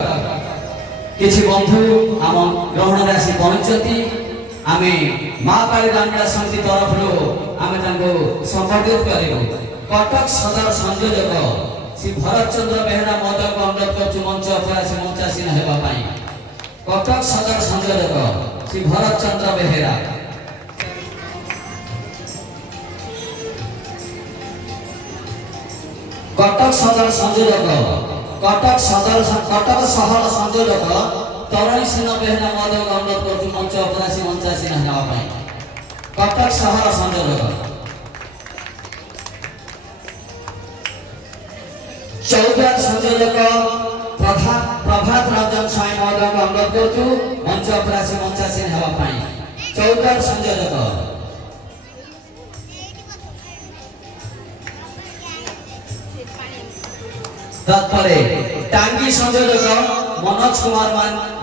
किसी बंधु आम ग्रहण आसी पहुंचती आमे माँ काली रामलीला समिति तरफ आम संबर्धित करूँ। कटक सदर संयोजक श्री भरत चंद्र बेहरा महोदय को अनुरोध कर मंच उपरासी मंचासीन होगापाई। कटक सदर संयोजक श्री भरत चंद्र बेहरा कटक सदर संयोजक कटक सहर संयोजक तरुणी सिंह बेहरा महोदय को अनुरोध कर मंच उपरासी मंचासीन होगापाई। कटक सहर संयोजक चौद्वार संयोजक प्रभात रंजन साई महोदय को अनुरोध करूँ मंच उपरासी मंचासीन होगापाई। चौद्वार संयोजक तत्परे टांगी संयोजक मनोज कुमार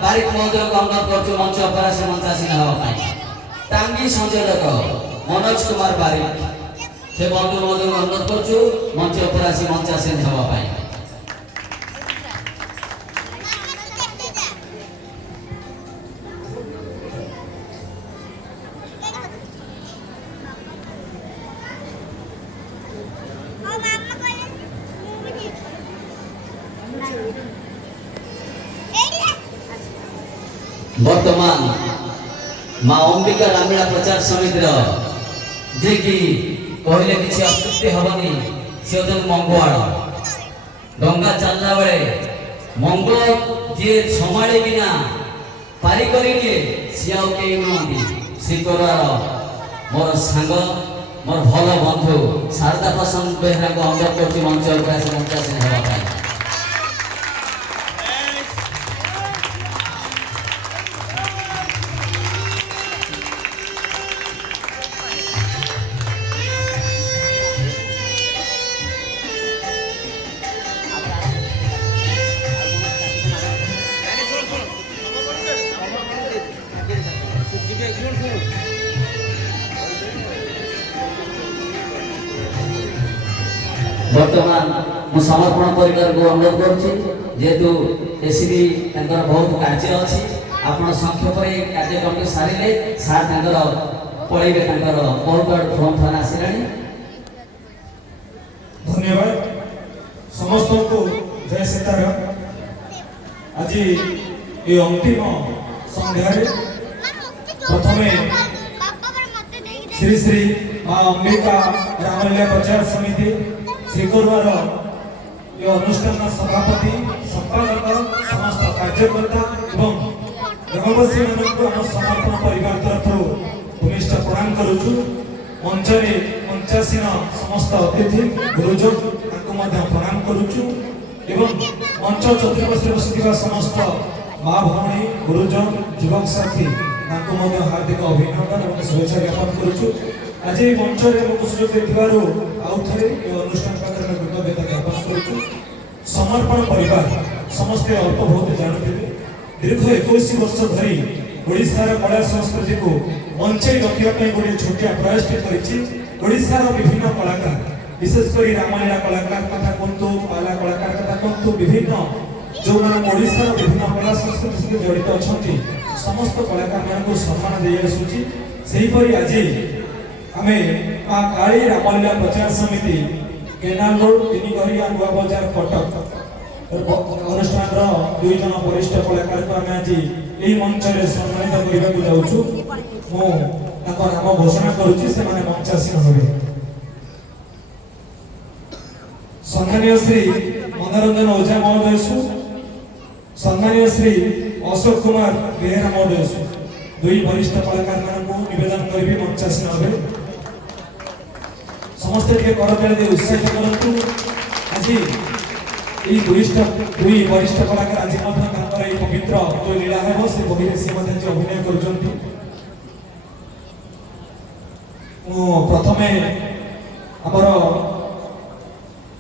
बारिक महोदय को अनुरोध करूँ मंच उपरासी मंचासीन होगापाई। टांगी संयोजक मनोज कुमार बारिक से बंधु महोदय को अनुरोध करूँ मंच उपरासी मंचासीन होगापाई। वर्तमान माँ अंबिका रामलीला प्रचार समिति जे कि कहले किसी अत्युक्ति हेनी सी हूँ मंगुआड़ डंगा चलला बेले मंग जी संभाड़िकिना पारी करेंगे सी आई नुहति सी करवार मोर सांग मोर भल बंधु शारदा प्रसन्न बेहरा को अनुरोध कर मंच उपरासी मंचासीन होगापाई। वर्तमान मु समर्पण परिवार को अनुरोध करुँच जेहेतु एसीबी बहुत कार्य अच्छी आप संक्षेप कार्यक्रम को सारे सार पलैबे बहुत आड़ फोन फोन आसला। धन्यवाद समस्त को जय सीताराम। आज ये अंतिम संध्यारे प्रथमे श्री श्री माँ अंबिका रामलीला प्रचार समिति श्रीकुरवार ये अनुष्ठान सभापति संपादक समस्त कार्यकर्ता एवं ग्रामवासी को आम समर्पण परिवार तरफ भूमिष्ठ प्रणाम करुचु। मंचरे मंचासीन समस्त अतिथि गुरुजन प्रणाम करुचु एवं मंच चतुर्पार्श्वे बसिथिबा समस्त माँ भौणी गुरुजन युवक साथी हार्दिक अभिनंदन और शुभेच्छा ज्ञापन करुचु। आज ये मंच में सुजोग देथिबारु आउ थे अनुष्ठान पाखर कृतज्ञता ज्ञापन करुचु। समर्पण परिवार समस्ते अल्प बहुत जानते दीर्घ 21 वर्ष धरी ओडिशार कला संस्कृति को बंचाई रखा गोटे छोटिया प्रयास ओडिशार विभिन्न कलाकार विशेषकर रामलीला कलाकार कथा कहतु पाला कलाकार कथा कहतु विभिन्न जो ओडिशार विभिन्न कला संस्कृति सहित जड़ित अच्छा समस्त कलाकार मान सम्मान दे आसुची। सेहीपरि आज आमे माँ काली रामलीला प्रचार समिति केनाल रोड 3 घरिया नुआ बाजार कटक अनुष्ठान दुई जन वरिष्ठ कलाकार को आम आज यही मंच में सम्मानित करने जाऊँ। मु नाम घोषणा करुच्ची से मंचासीन हे। सम्मानीय श्री मनोरंजन ओझा महोदय सम्मानीय श्री अशोक कुमार बेहरा महोदय दुई वरिष्ठ कलाकार मान निवेदन करी मंचासीन हे। समस्ते करताली उत्साहित करूँ। आज दुई वरिष्ठ कलाकार आज पवित्र जो लीला है से बही सी अभिनय कर प्रथमे आमर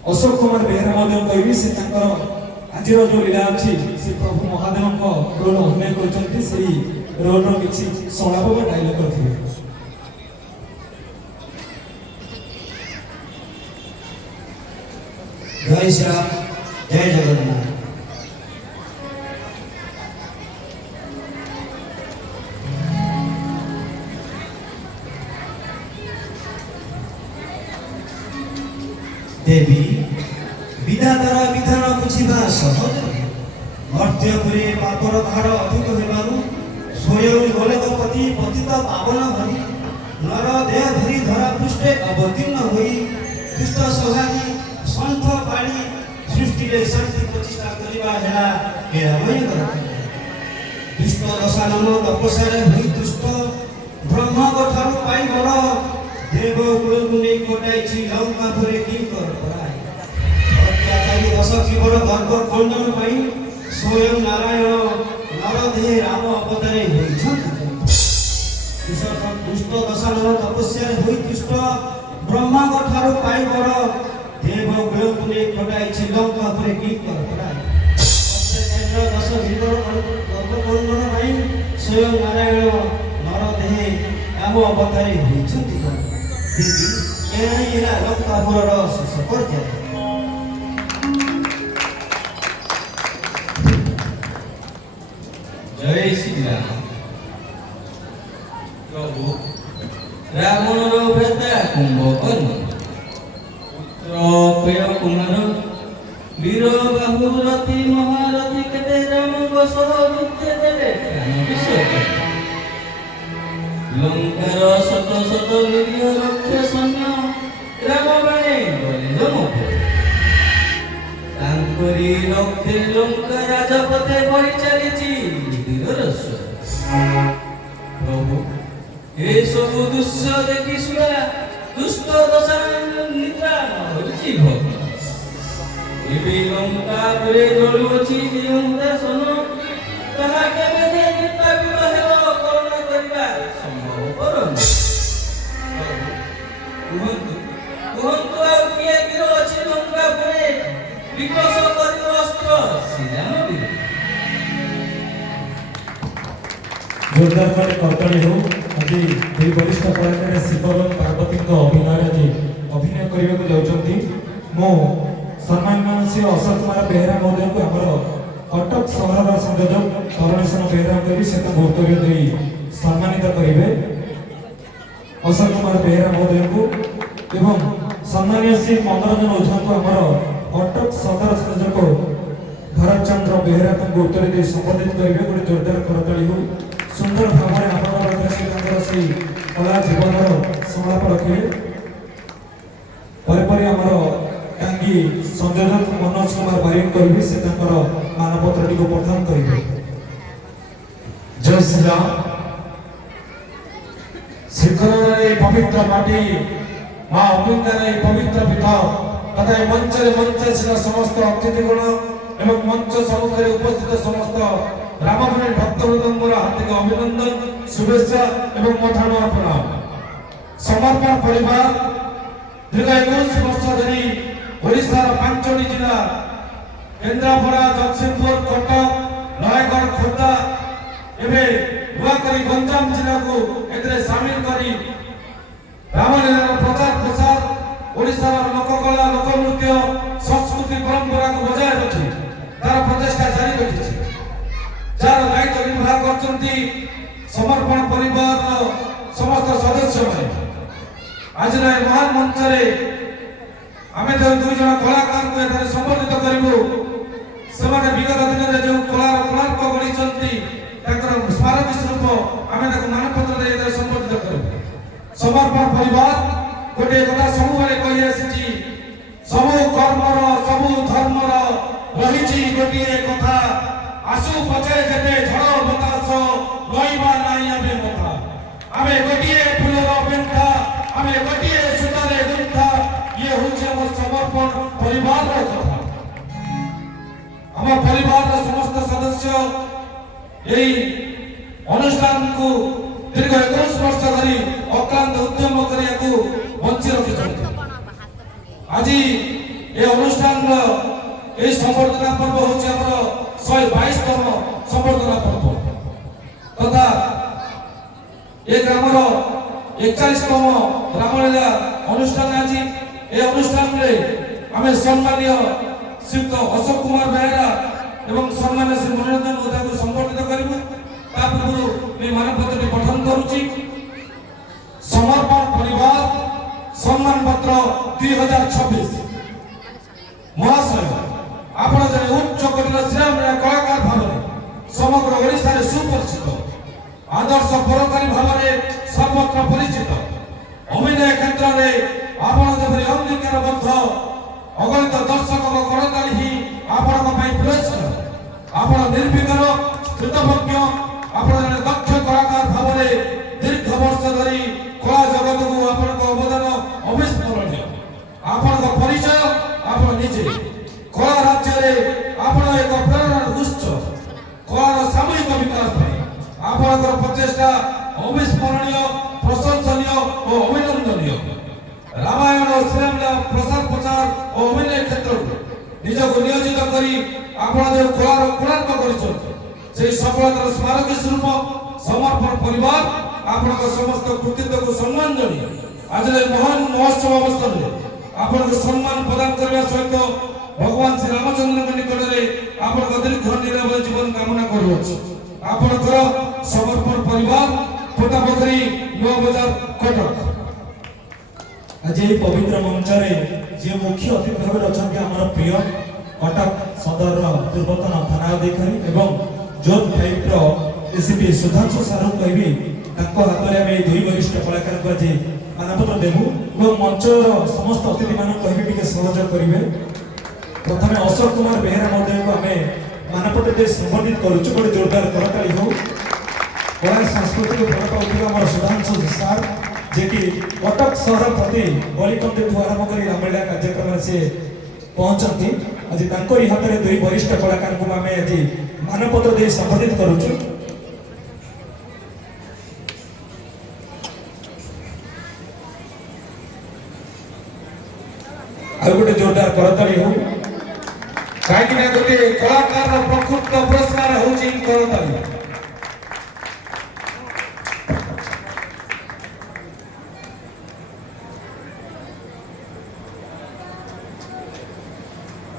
अशोक कुमार बेहरा महोदय कहि से आज जो लीला अच्छी से प्रभु महादेव रोल अभिनय कर रोल किसी संलाप में डायलॉग करथिबे। जय श्री राम जय जगन्नाथ। ବିଧାତାର ବିଧାନ ବୁଝିବା ସହଜ ମର୍ତ୍ତ୍ୟପୁରେ ପାପର ଭାର ଅଧିକ ହେବାରୁ ସ୍ୱୟଂ ଗୋଲକପତି ପତିତ ପାବନ ଭରି ନର ଦେହ ଧରି ଧରା ପୃଷ୍ଠେ ଅବତୀର୍ଣ୍ଣ ହୋଇ ଦୁଷ୍ଟ ସହାରୀ ସନ୍ଥ ପାଳି ସୃଷ୍ଟିରେ ଶାନ୍ତି ପ୍ରତିଷ୍ଠା କରିବା ହେଲା ନିରାମୟଙ୍କର ଦୁଷ୍ଟ ଦଶାନନ ତପସ୍ୟାରେ ହୋଇ ଦୁଷ୍ଟ ବ୍ରହ୍ମଙ୍କ ଠାରୁ ପାଇ ବର ଦେବ କୁଳକୁ ନେଇ କଟାଇଛି ଲଙ୍କା ପରେ କିଙ୍କର ପରାୟ ଅତ୍ୟାଚାରୀ ଦଶ ଜୀବନ ଗର୍ବ ଖଣ୍ଡନ ପାଇଁ ସ୍ୱୟଂ ନାରାୟଣ ନରଦେହେ ରାମ ଅବତାରେ ହୋଇଛନ୍ତି ଦୁଷ୍ଟ ଦଶାନନ ତପସ୍ୟାରେ ହୋଇ ଦୁଷ୍ଟ ବ୍ରହ୍ମାଙ୍କ ଠାରୁ ପାଇ ବର ଦେବ କୁଳକୁ ନେଇ କଟାଇଛି ଲଙ୍କା ପରେ କିଙ୍କର ପରାୟ ଦଶ ଜୀବନ ଗର୍ବ ଖଣ୍ଡନ ପାଇଁ ସ୍ୱୟଂ ନାରାୟଣ ନରଦେହେ ରାମ ଅବତାରେ ହୋଇଛନ୍ତି ଦିଦି ଏହା ହିଁ ହେଲା ଲଙ୍କାପୁରର ଶେଷ ପର୍ଯ୍ୟାୟ। ଜୟ ଶ୍ରୀରାମ। ପ୍ରଭୁ ରାବଣର ଭ୍ରାତା କୁମ୍ଭକର୍ଣ୍ଣ ପୁତ୍ର ଅକ୍ଷୟ କୁମାର ବୀର ବାହୁରଥୀ ମହାରଥୀ କେତେ ରାମଙ୍କ ସହ ଯୁଦ୍ଧ ଦେଲେ ପ୍ରାଣ ବିସର୍ଜନ ଲଙ୍କାର ଶତ ଶତ ନିରୀହ ରକ୍ଷ ସୈନ୍ୟ ରାମ ବାଣେ ଗଲେ ଜମକୁ ତାଙ୍କରି ରକ୍ତେ ଲଙ୍କା ରାଜପଥେ ବହି ଚାଲିଛି ଦୀରସ୍ୱର ପ୍ରଭୁ ଏସବୁ ଦୃଶ୍ୟ ଦେଖି ଶୁଣା ଦୁଷ୍ଟ ଦଶା ନିଦ୍ରା କରୁଛି ଭକ୍ତ ଏବେ ଲଙ୍କା ପରେ ଜଳୁଅଛି ଦିଅନ୍ତାସନ ତାହା କେବେ ଯେ ନିର୍ବାପିତ ହେବ କରଣ କରିବା ସମ୍ଭବପର କୁହନ୍ତୁ କୁହନ୍ତୁ ଆଉ କିଏ ବୀର ଅଛି ଲଙ୍କା ପରେ ବିକଶ କରିବ ଅସ୍ତ୍ର ଶ୍ରୀରାମ ବୀର जोरदार भावे करताली हो आज दुई वरिष्ठ कलाकार शिव और पार्वती अभिनय आज अभिनय करने को जाऊँगी मो सम्माननीय श्री अशोक कुमार बेहरा महोदय को आमर कटक सहर संयोजक तरणेश्वर बेहरा करी से गुरुत्व दे सम्मानित करेंगे अशोक कुमार बेहरा महोदय को एवं सम्माननीय श्री मनोरंजन ओझा को आमर कटक सदर संयोजक भरत चंद्र बेहरा को गुरुत्व दे संबोधित करेंगे गोटे जोरदार करताली हो सुंदर भाव से कला जीवन संलाप रखे टांगी संयोजक मनोज कुमार बारिक करेंगे से मानपत्र टी प्रदान करेंगे। जय श्री राम। शिखर पवित्र माटी माँ अम्बिकार पवित्र पीठ तथा मंचे मंचे समस्त अतिथिगण एवं मंच सम्मुखें उपस्थित समस्त रामभूमि भक्तवृंदर हार्दिक अभिनंदन शुभेच्छा एवं मठाणु प्रणाम। समर्पण परिवार दीर्घ 21 वर्ष धरी ओडिशार 5टी जिला केन्द्रापड़ा जगतसिंहपुर कटक नयगढ़ खोर्धा एवं नुआकरी गंजाम जिला को एथे सामिल करी रामलीला प्रचार प्रसार ओडिशार लोककला लोकनृत्य संस्कृति परंपरा को बजाय रखी तार प्रचेषा जारी रखी जार दायित्व निर्वाह करछंती समर्पण परिवार समस्त सदस्य माने आज महान मंच रे आमे जो दुई जन कलाकार को एथरे संबोधित करिवु सेमाने विगत दिन रे जो कलार कोणार्क गढिछंती ताकर स्मारक स्वरूप आमे ताको मानपत्र दे एथरे संबोधित करिवु। समर्पण परिवार गोटे कथा सबुबेले कहि आसीची सबु कर्मर सबु धर्मर रहिची गोटे कथा आसु पछे जेते झड़ बतास लइबा नाही आमे मथा आमे गोटे फुलर पेंटा आमे गोटे सुतारे गुंथा ये होचे हम समर्पण परिवार रो कथा हम परिवार रो समस्त सदस्य एई अनुष्ठान को दीर्घ 21 वर्ष धरी अक्लांत उद्यम करिया को बंची रखिछथि आज ए अनुष्ठान रो ए संवर्धना पर्व होचे हमर 122तम संवर्धना पर्व तथा ए ग्रामर 41तम रामलीला अनुष्ठान आज ए अनुष्ठान रे आमे सम्माननीय श्रीयुक्त अशोक कुमार बेहरा एवं सम्माननीय श्री मनोरंजन ओझा को संबोधित करिबु ता पूर्व ए मानपत्र पठन करूची। समर्पण परिवार सम्मान पत्र 2026 महाशय ଜଣେ ଉଚ୍ଚ କୋଟିର ଶ୍ରୀରାମଲୀଳା କଳାକାର ଭାବରେ ସମଗ୍ର ଓଡ଼ିଶାରେ ସୁପରିଚିତ, ଆଦର୍ଶ ପରୋକାରୀ ଭାବରେ ସର୍ବତ୍ର ପରିଚିତ। ଅଭିନୟ କ୍ଷେତ୍ରରେ ଆପଣ ଯେପରି ଅଙ୍ଗୀକାରବଦ୍ଧ, ଅଗଣିତ ଦର୍ଶକଙ୍କ କରତାଳି ହିଁ ଆପଣଙ୍କ ପାଇଁ ପୁରସ୍କାର। ଆପଣ ନିର୍ବିକାର, ସ୍ଥିତପ୍ରଜ୍ଞ, ଆପଣ ଜଣେ ଦକ୍ଷ କଳାକାର ଭାବରେ ଦୀର୍ଘ ବର୍ଷ ଧରି କଳା ଜଗତକୁ ଆପଣଙ୍କ ଅବଦାନ ଅବିସ୍ମରଣୀୟ। ଆପଣଙ୍କ ପରିଚୟ ଆପଣ ନିଜେ। କଳା ରାଜ୍ୟରେ ଆପଣ ଏକ ପ୍ରେରଣାର ଉତ୍ସ। କଳାର ସାମୂହିକ ବିକାଶ ପାଇଁ ଆପଣଙ୍କର ପ୍ରଚେଷ୍ଟା ଅବିସ୍ମରଣୀୟ, ପ୍ରଶଂସନୀୟ ଓ ଅଭିନନ୍ଦନୀୟ। ରାମାୟଣ ଓ ଶ୍ରୀରାମଲୀଳା ପ୍ରସାର ପ୍ରଚାର ଓ ଅଭିନୟ କ୍ଷେତ୍ରକୁ ନିଜକୁ ନିୟୋଜିତ କରି ଆପଣ ଯେଉଁ କଳାର କୋଣାର୍କ କରିଛନ୍ତି, ସେହି ସଫଳତାର ସ୍ମାରକୀ ସ୍ୱରୂପ ସମର୍ପଣ ପରିବାର ଆପଣଙ୍କ ସମସ୍ତ କୃତିତ୍ୱକୁ ସମ୍ମାନ ଜଣାଇ ଆଜିର ଏହି ମହାନ ମହୋତ୍ସବ ଅବସରରେ ଆପଣଙ୍କୁ ସମ୍ମାନ ପ୍ରଦାନ କରିବା ସହିତ ଭଗବାନ ଶ୍ରୀ ରାମଚନ୍ଦ୍ରଙ୍କ ନିକଟରେ ଆପଣଙ୍କ ଦୀର୍ଘ ନିରାମୟ ଜୀବନ କାମନା କରୁଅଛି। ଆପଣଙ୍କର ସମର୍ପଣ ପରିବାର, ପୋଟାପୋଖରୀ, ନୂଆ ବଜାର, କଟକ। ଆଜି ଏହି ପବିତ୍ର ମଞ୍ଚରେ ଯିଏ ମୁଖ୍ୟ ଅତିଥି ଭାବରେ ଅଛନ୍ତି ଆମର ପ୍ରିୟ କଟକ ସଦରର ପୂର୍ବତନ ଥାନା ଅଧିକାରୀ ଏବଂ ଜୋନ୍ 5ର ଏସିପି ସୁଧାଂଶୁ ସାରଙ୍କୁ କହିବି, ତାଙ୍କ ହାତରେ ଆମେ ଏହି ଦୁଇ ବରିଷ୍ଠ କଳାକାରଙ୍କୁ ଆଜି ମାନପତ୍ର ଦେବୁ ଏବଂ ମଞ୍ଚର ସମସ୍ତ ଅତିଥିମାନଙ୍କୁ କହିବି ଟିକେ ସହଯୋଗ କରିବେ। ପ୍ରଥମେ ଅଶୋକ କୁମାର ବେହେରା ମହୋଦୟଙ୍କୁ ଆମେ ମାନପତ୍ର ଦେଇ ସମ୍ବର୍ଦ୍ଧିତ କରୁଛୁ। ଗୋଟେ ଜୋରଦାର କରତାଳି ହଉ। କଳା ସଂସ୍କୃତିକୁ ଭଲ ପାଉଥିବା ଆମର ସୁଧାଂଶୁ ସାର୍, ଯିଏକି କଟକ ସହର ପ୍ରତି ଗଳିକନ୍ଦିଠୁ ଆରମ୍ଭ କରି ରାମଲୀଳା କାର୍ଯ୍ୟକ୍ରମରେ ସେ ପହଞ୍ଚନ୍ତି। ଆଜି ତାଙ୍କରି ହାତରେ ଦୁଇ ବରିଷ୍ଠ କଳାକାରଙ୍କୁ ଆମେ ଆଜି ମାନପତ୍ର ଦେଇ ସମ୍ବର୍ଦ୍ଧିତ କରୁଛୁ। ଆଉ ଗୋଟେ ଜୋରଦାର କରତାଳି ହଉ। କାହିଁକି ନା ଗୋଟିଏ କଳାକାରର ପ୍ରକୃତ ପୁରସ୍କାର ହେଉଛି କରତାଳି।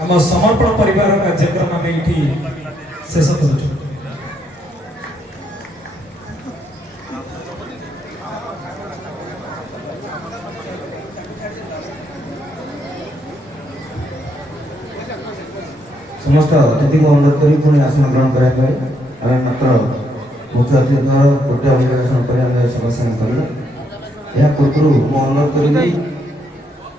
ଆମ ସମର୍ପଣ ପରିବାର କାର୍ଯ୍ୟକ୍ରମ ଆମେ ଏଇଠି ଶେଷ କରୁଛୁ। समस्त अतिथि को अनुरोध करी पुणी आसन ग्रहण कराया आम मात्र मुख्य अतिथि गोटे अभिभाषण कर पूर्व अनुरोध करी